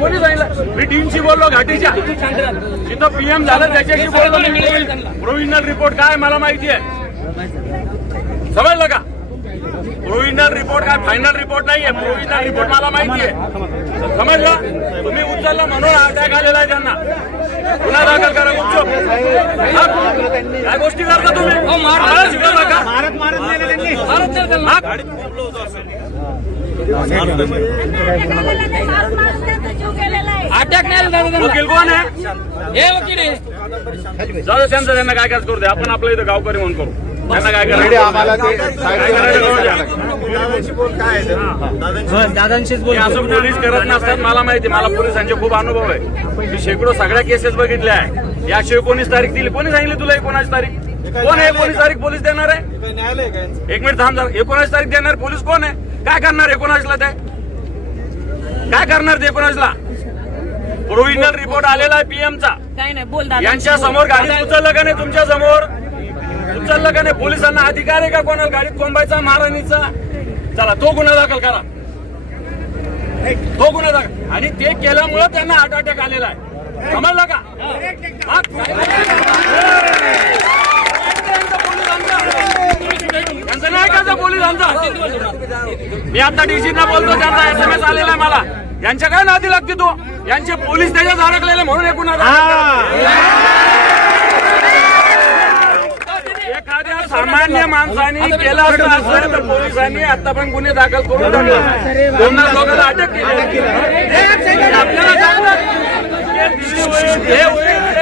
कोणी सांगितलं? मी टीमशी बोललो घाटीच्या, जिथं पीएम झालं त्याच्याशी बोललो. प्रोव्हिजनल रिपोर्ट काय मला माहिती आहे, समजलं का? प्रोव्हिजनल रिपोर्ट काय फायनल रिपोर्ट नाहीये, प्रोव्हिजनल रिपोर्ट मला माहिती आहे, समजलं? तुम्ही उचललं म्हणून अटॅक आलेला आहे त्यांना. गुन्हा दाखल करा गुपचूप. काय गोष्टी करता तुम्ही? अटॅक नाही. वकील कोण आहे? हे वकील आहे. जाऊ त्यांचं, त्यांना काय करू दे. आपण आपलं इथं गावकरी म्हणून करू. त्यांना काय करायचं? दादांशीच बोल. असं पोलीस करत नसतात, मला माहिती. मला पोलिसांचे खूप अनुभव आहे. मी शेकडो सगळ्या केसेस बघितल्या आहे. या 19 तारीख दिली. कोणी सांगितली तुला 19 तारीख? कोण आहे 19 तारीख पोलीस देणार आहे? एक मिनिट थांब. 19 तारीख देणार पोलीस कोण आहे? काय करणार 19ला? ते काय करणार ते 19ला? प्रोव्हिजनल रिपोर्ट आलेला आहे पीएमचा. काय नाही बोल. यांच्या समोर गाडीत उचललं का नाही? तुमच्या समोर उचललं का नाही? पोलिसांना अधिकार आहे का कोणाला गाडीत कोंबायचा, मारहाणीचा? चला तो गुन्हा दाखल करा, तो गुन्हा दाखल. आणि ते केल्यामुळे त्यांना हार्ट अटॅक आलेला आहे, समजला का? त्यांचं नाही का पोलिसांचा? मी आता डीसीना बोलतो, त्यांचा SMS आलेला आहे मला. यांच्या काय नादी लागते तो? यांचे पोलीस त्याच्यात अडकलेले म्हणून हे गुन्हा एखाद्या सामान्य माणसाने केला असं तर पोलिसांनी आता पण गुन्हे दाखल करून त्यांना लोकांना अटक केली. आपल्याला सांगतात हे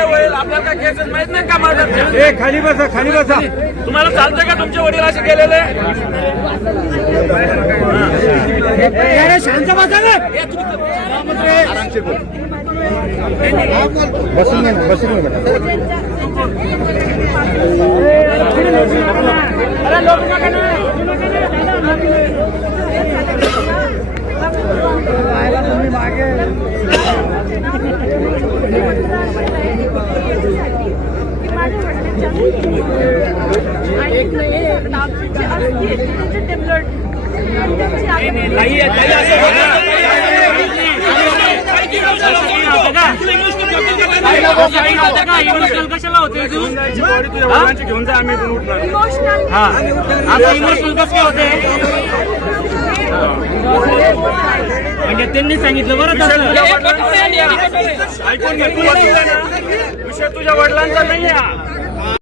होईल, आपल्याला काय केसेस माहित नाही का? माझ्या खाली बसा, खाली बसा. तुम्हाला चालतंय का तुमचे वडील असे गेलेले? शांत बसा ना. बसून नाही, बसून नाही. कशाला होते घेऊन जा, आम्ही पण उठणार. इमोशनल कसं होते? म्हणजे त्यांनी सांगितलं बरं. ऐकून घे, तू वकील आहे ना, विषय तुझ्या वडिलांचा नाही आहे.